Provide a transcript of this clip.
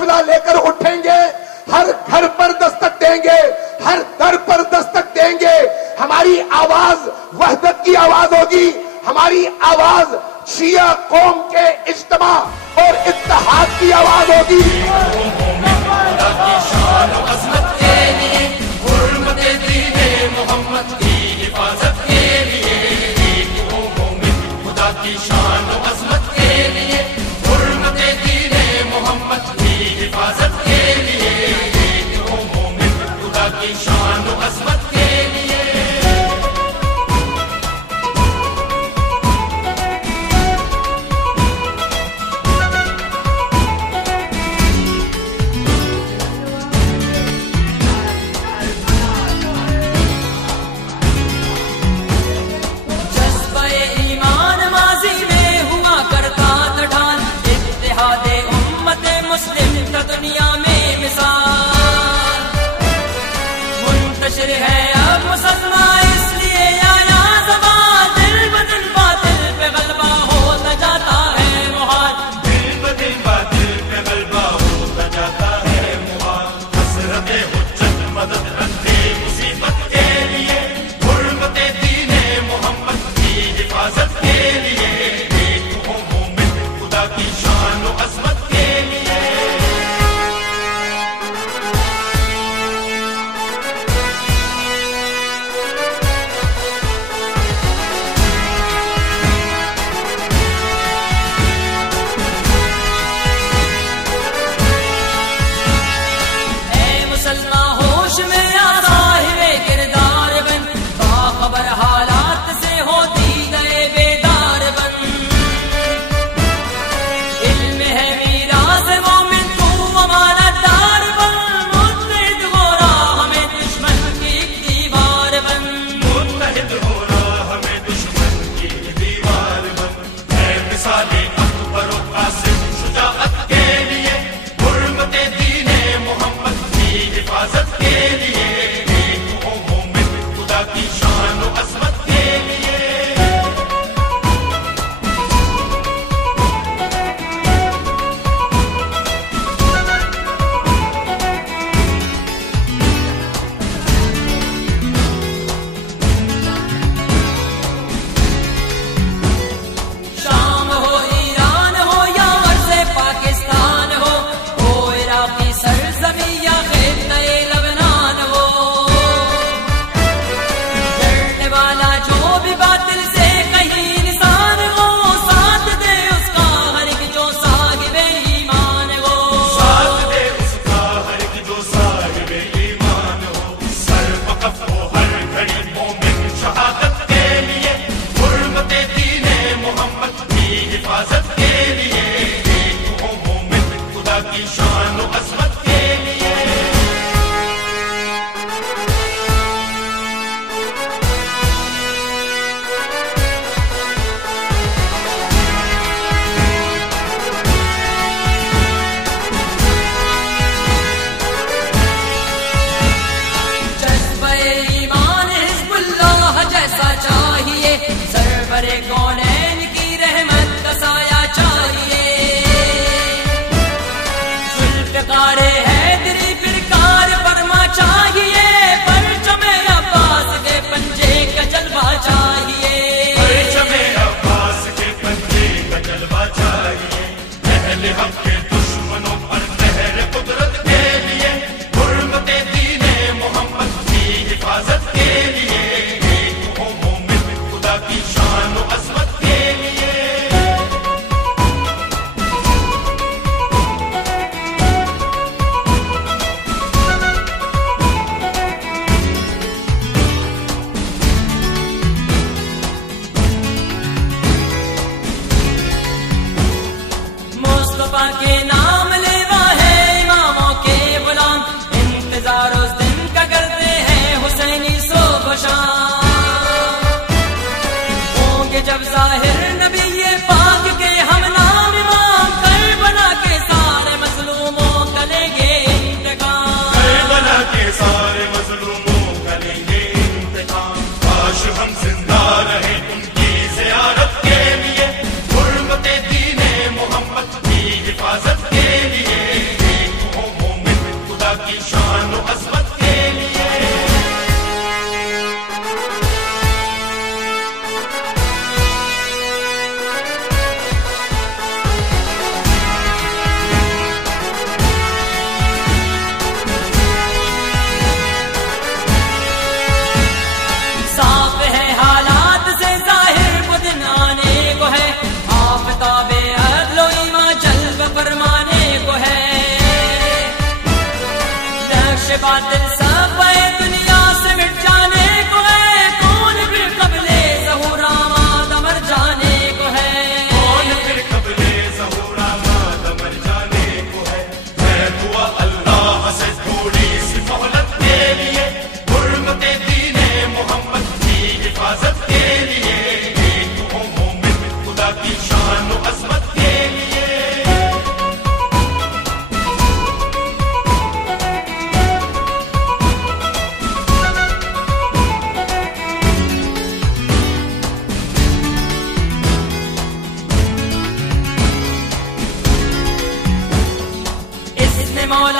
قافلہ لے کر اٹھیں گے، ہر گھر پر دستک دیں گے، ہر در پر دستک دیں گے. ہماری آواز وحدت کی آواز ہوگی، ہماری آواز شیعہ قوم کے اجتماع اور اتحاد کی آواز ہوگی. محمد کی حفاظت کے لیے ایک مومن خدا کی شان و عظمت کے لیے، حرمت دین محمد کی حفاظت کے لیے ایک مومن خدا کی شان و عظمت کے لیے. دنیا میں مثال منتشر ہے اب مسلمان، اس لیے آیا زبان، دل بدل باطل پہ غلبہ ہوتا جاتا ہے محال، دل بدل باطل پہ غلبہ ہوتا جاتا ہے محال. حسرت حجت مدد اندھے مصیبت کے لیے، حرمت دین محمد کی حفاظت کے لیے ایک مومن خدا کی شان و عظمت کے لیے. باطل سب دنیا سے مٹ جانے کو ہے، کون پھر قبل ظہور آمادہ مر جانے کو ہے، کون پھر قبل ظہور آمادہ مر جانے کو ہے۔ میں دعا اللہ سے تھوڑی سی مہلت کے لیے، حرمت دین محمد کی حفاظت کے لیے، ایک ہو مومن خدا کی شان و عظمت کے لیے۔ اس نے مولا